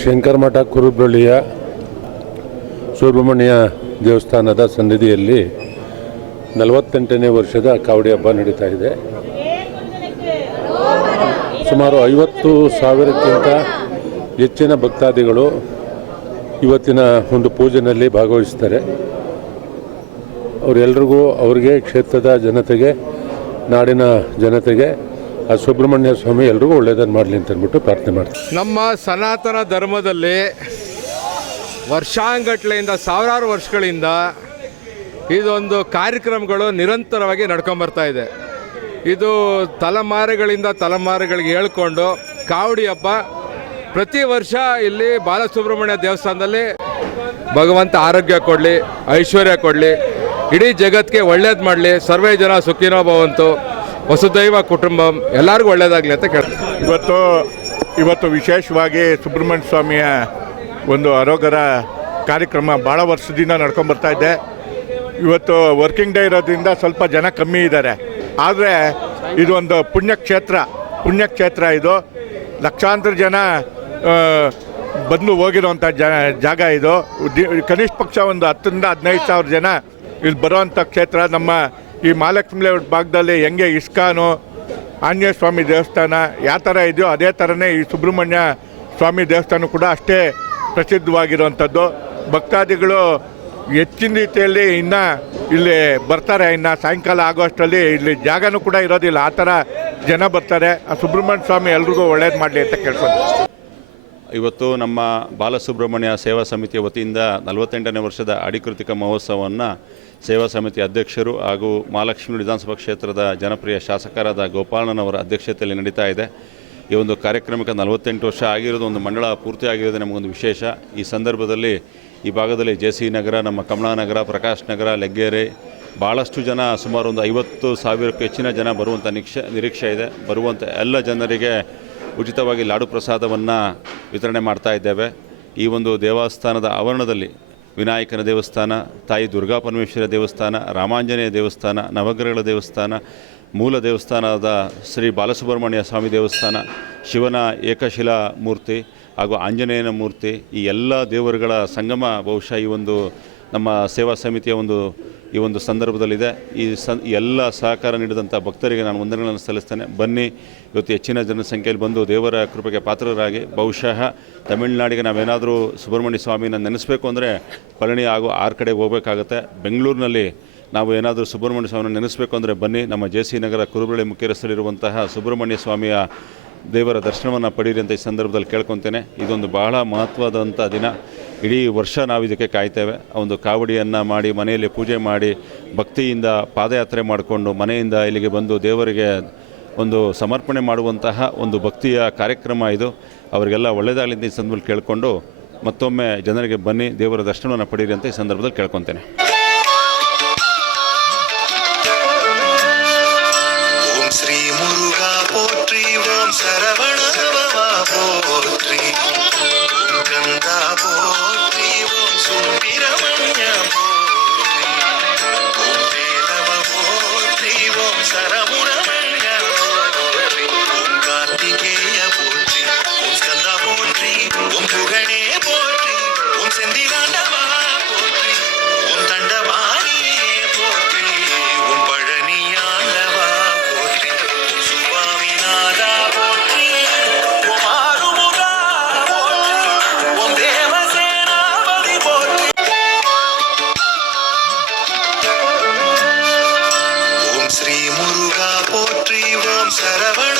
ಶಂಕರಮಠ ಕುರುಬಳ್ಳಿಯ ಸುಬ್ರಹ್ಮಣ್ಯ ದೇವಸ್ಥಾನದ ಸನ್ನಿಧಿಯಲ್ಲಿ 48ನೇ ವರ್ಷದ ಕಾವಡಿ ಹಬ್ಬ ನಡೀತಾ ಇದೆ. ಸುಮಾರು 50,000ಕ್ಕಿಂತ ಹೆಚ್ಚಿನ ಭಕ್ತಾದಿಗಳು ಇವತ್ತಿನ ಒಂದು ಪೂಜೆಯಲ್ಲಿ ಭಾಗವಹಿಸ್ತಾರೆ. ಅವರೆಲ್ಲರಿಗೂ ಅವರಿಗೆ ಕ್ಷೇತ್ರದ ಜನತೆಗೆ, ನಾಡಿನ ಜನತೆಗೆ ಆ ಸುಬ್ರಹ್ಮಣ್ಯ ಸ್ವಾಮಿ ಎಲ್ರಿಗೂ ಒಳ್ಳೆಯದನ್ನು ಮಾಡಲಿ ಅಂತ ಅಂದ್ಬಿಟ್ಟು ಪ್ರಾರ್ಥನೆ ಮಾಡ್ತೀವಿ. ನಮ್ಮ ಸನಾತನ ಧರ್ಮದಲ್ಲಿ ವರ್ಷಾಂಗಟ್ಲೆಯಿಂದ ಸಾವಿರಾರು ವರ್ಷಗಳಿಂದ ಇದೊಂದು ಕಾರ್ಯಕ್ರಮಗಳು ನಿರಂತರವಾಗಿ ನಡ್ಕೊಂಬರ್ತಾ ಇದೆ. ಇದು ತಲೆಮಾರುಗಳಿಂದ ತಲೆಮಾರುಗಳಿಗೆ ಹೇಳ್ಕೊಂಡು ಕಾವಡಿ ಹಬ್ಬ ಪ್ರತಿ ವರ್ಷ ಇಲ್ಲಿ ಬಾಲಸುಬ್ರಹ್ಮಣ್ಯ ದೇವಸ್ಥಾನದಲ್ಲಿ ಭಗವಂತ ಆರೋಗ್ಯ ಕೊಡಲಿ, ಐಶ್ವರ್ಯ ಕೊಡಲಿ, ಇಡೀ ಜಗತ್ತಿಗೆ ಒಳ್ಳೇದು ಮಾಡಲಿ, ಸರ್ವೇ ಜನ ಸುಖಿನೋ ಭವಂತು, ವಸುದೈವ ಕುಟುಂಬಂ, ಎಲ್ಲರಿಗೂ ಒಳ್ಳೇದಾಗಲಿ ಅಂತ ಕೇಳ್ತೀನಿ. ಇವತ್ತು ವಿಶೇಷವಾಗಿ ಸುಬ್ರಹ್ಮಣ್ಯ ಸ್ವಾಮಿಯ ಒಂದು ಆರೋಗ್ಯರ ಕಾರ್ಯಕ್ರಮ ಭಾಳ ವರ್ಷದಿಂದ ನಡ್ಕೊಂಬರ್ತಾ ಇದೆ. ಇವತ್ತು ವರ್ಕಿಂಗ್ ಡೇ ಇರೋದ್ರಿಂದ ಸ್ವಲ್ಪ ಜನ ಕಮ್ಮಿ ಇದ್ದಾರೆ. ಆದರೆ ಇದು ಒಂದು ಪುಣ್ಯಕ್ಷೇತ್ರ ಇದು. ಲಕ್ಷಾಂತರ ಜನ ಬಂದು ಹೋಗಿರೋವಂಥ ಜಾಗ ಇದು. ಕನಿಷ್ಠ ಪಕ್ಷ ಒಂದು 10,000 to 15,000 ಜನ ಇಲ್ಲಿ ಬರೋವಂಥ ಕ್ಷೇತ್ರ. ನಮ್ಮ ಈ ಮಹಾಲಕ್ಷ್ಮಿ ಲೇಔಟ್ ಭಾಗದಲ್ಲಿ ಹೆಂಗೆ ಇಸ್ಕಾನು, ಆಂಜನೇಯ ಸ್ವಾಮಿ ದೇವಸ್ಥಾನ ಯಾವ ಥರ ಇದೆಯೋ ಅದೇ ಥರನೇ ಈ ಸುಬ್ರಹ್ಮಣ್ಯ ಸ್ವಾಮಿ ದೇವಸ್ಥಾನ ಕೂಡ ಅಷ್ಟೇ ಪ್ರಸಿದ್ಧವಾಗಿರುವಂಥದ್ದು. ಭಕ್ತಾದಿಗಳು ಹೆಚ್ಚಿನ ರೀತಿಯಲ್ಲಿ ಇನ್ನು ಇಲ್ಲಿ ಬರ್ತಾರೆ. ಇನ್ನು ಸಾಯಂಕಾಲ ಆಗೋಷ್ಟರಲ್ಲಿ ಇಲ್ಲಿ ಜಾಗನೂ ಕೂಡ ಇರೋದಿಲ್ಲ, ಆ ಥರ ಜನ ಬರ್ತಾರೆ. ಆ ಸುಬ್ರಹ್ಮಣ್ಯ ಸ್ವಾಮಿ ಎಲ್ರಿಗೂ ಒಳ್ಳೇದು ಮಾಡಲಿ ಅಂತ ಕೇಳ್ಕೊಂಡು, ಇವತ್ತು ನಮ್ಮ ಬಾಲಸುಬ್ರಹ್ಮಣ್ಯ ಸೇವಾ ಸಮಿತಿಯ ವತಿಯಿಂದ 48ನೇ ವರ್ಷದ ಅಧಿಕೃತಿಕ ಮಹೋತ್ಸವವನ್ನು ಸೇವಾ ಸಮಿತಿ ಅಧ್ಯಕ್ಷರು ಹಾಗೂ ಮಹಾಲಕ್ಷ್ಮಿ ವಿಧಾನಸಭಾ ಕ್ಷೇತ್ರದ ಜನಪ್ರಿಯ ಶಾಸಕರಾದ ಗೋಪಾಲಣ್ಣನವರ ಅಧ್ಯಕ್ಷತೆಯಲ್ಲಿ ನಡೀತಾ ಇದೆ. ಈ ಒಂದು ಕಾರ್ಯಕ್ರಮಕ್ಕೆ 48 ವರ್ಷ ಆಗಿರೋದು, ಒಂದು ಮಂಡಳ ಪೂರ್ತಿ ಆಗಿರೋದು ನಮಗೊಂದು ವಿಶೇಷ. ಈ ಸಂದರ್ಭದಲ್ಲಿ ಈ ಭಾಗದಲ್ಲಿ ಜೆ.ಸಿ. ನಗರ, ನಮ್ಮ ಕಮಲಾನಗರ, ಪ್ರಕಾಶ್ ನಗರ, ಲೆಗ್ಗೆರೆ ಭಾಳಷ್ಟು ಜನ, ಸುಮಾರು ಒಂದು 50,000ಕ್ಕೂ ಹೆಚ್ಚಿನ ಜನ ಬರುವಂಥ ನಿರೀಕ್ಷೆ ಇದೆ. ಬರುವಂಥ ಎಲ್ಲ ಜನರಿಗೆ ಉಚಿತವಾಗಿ ಲಾಡು ಪ್ರಸಾದವನ್ನು ವಿತರಣೆ ಮಾಡ್ತಾ ಇದ್ದೇವೆ. ಈ ಒಂದು ದೇವಸ್ಥಾನದ ಆವರಣದಲ್ಲಿ ವಿನಾಯಕನ ದೇವಸ್ಥಾನ, ತಾಯಿ ದುರ್ಗಾ ಪರಮೇಶ್ವರ ದೇವಸ್ಥಾನ, ರಾಮಾಂಜನೇಯ ದೇವಸ್ಥಾನ, ನವಗ್ರಹಗಳ ದೇವಸ್ಥಾನ, ಮೂಲ ದೇವಸ್ಥಾನದ ಶ್ರೀ ಬಾಲಸುಬ್ರಹ್ಮಣ್ಯ ಸ್ವಾಮಿ ದೇವಸ್ಥಾನ, ಶಿವನ ಏಕಶಿಲಾ ಮೂರ್ತಿ ಹಾಗೂ ಆಂಜನೇಯನ ಮೂರ್ತಿ, ಈ ಎಲ್ಲ ದೇವರುಗಳ ಸಂಗಮ ಬಹುಶಃ ಈ ಒಂದು ನಮ್ಮ ಸೇವಾ ಸಮಿತಿಯ ಈ ಒಂದು ಸಂದರ್ಭದಲ್ಲಿದೆ. ಎಲ್ಲ ಸಹಕಾರ ನೀಡಿದಂಥ ಭಕ್ತರಿಗೆ ನಾನು ವಂದನೆಗಳನ್ನು ಸಲ್ಲಿಸ್ತೇನೆ. ಬನ್ನಿ, ಇವತ್ತು ಹೆಚ್ಚಿನ ಜನಸಂಖ್ಯೆಯಲ್ಲಿ ಬಂದು ದೇವರ ಕೃಪೆಗೆ ಪಾತ್ರರಾಗಿ, ಬಹುಶಃ ತಮಿಳುನಾಡಿಗೆ ನಾವೇನಾದರೂ ಸುಬ್ರಹ್ಮಣ್ಯ ಸ್ವಾಮಿನ ನೆನೆಸಬೇಕು ಅಂದರೆ ಪಳನಿ ಹಾಗೂ 6 ಕಡೆ ಹೋಗಬೇಕಾಗತ್ತೆ. ಬೆಂಗಳೂರಿನಲ್ಲಿ ನಾವು ಏನಾದರೂ ಸುಬ್ರಹ್ಮಣ್ಯ ಸ್ವಾಮಿನ ನೆನೆಸಬೇಕು ಅಂದರೆ ಬನ್ನಿ, ನಮ್ಮ ಜೆ.ಸಿ. ನಗರ ಕುರುಬಳ್ಳಿ ಮುಖ್ಯ ರಸ್ತೆಯಲ್ಲಿರುವಂತಹ ಸುಬ್ರಹ್ಮಣ್ಯ ಸ್ವಾಮಿಯ ದೇವರ ದರ್ಶನವನ್ನು ಪಡೀರಿ ಅಂತ ಈ ಸಂದರ್ಭದಲ್ಲಿ ಕೇಳ್ಕೊತೇನೆ. ಇದೊಂದು ಬಹಳ ಮಹತ್ವದಂಥ ದಿನ. ಇಡೀ ವರ್ಷ ನಾವು ಇದಕ್ಕೆ ಕಾಯ್ತೇವೆ. ಒಂದು ಕಾವಡಿಯನ್ನು ಮಾಡಿ, ಮನೆಯಲ್ಲಿ ಪೂಜೆ ಮಾಡಿ, ಭಕ್ತಿಯಿಂದ ಪಾದಯಾತ್ರೆ ಮಾಡಿಕೊಂಡು ಮನೆಯಿಂದ ಇಲ್ಲಿಗೆ ಬಂದು ದೇವರಿಗೆ ಒಂದು ಸಮರ್ಪಣೆ ಮಾಡುವಂತಹ ಒಂದು ಭಕ್ತಿಯ ಕಾರ್ಯಕ್ರಮ ಇದು. ಅವರಿಗೆಲ್ಲ ಒಳ್ಳೆಯದಾಗಲಿ ಅಂತ ಈ ಸಂದರ್ಭದಲ್ಲಿ ಕೇಳಿಕೊಂಡು ಮತ್ತೊಮ್ಮೆ ಜನರಿಗೆ ಬನ್ನಿ, ದೇವರ ದರ್ಶನವನ್ನು ಪಡೀರಿ ಅಂತ ಈ ಸಂದರ್ಭದಲ್ಲಿ ಕೇಳ್ಕೊತೇನೆ. சரவண பவா போற்றி, கந்தா போற்றி, ஓம் சுப்பிரமணிய போற்றி, ஓம் வேதவ போற்றி, ஓம் சரமுரமணிய போற்றி, ஓம் கார்த்திகேய போற்றி, ஓம் ஸ்கந்தா போற்றி, ஓம் குகணே போற்றி, ஓம் செந்திலாண்டவா போற்றி, ஓம் தண்டபாணியே போற்றி, ஓம் பழனியாண்டவா போற்றி, ஓம் சுவாமிநாதா சரவண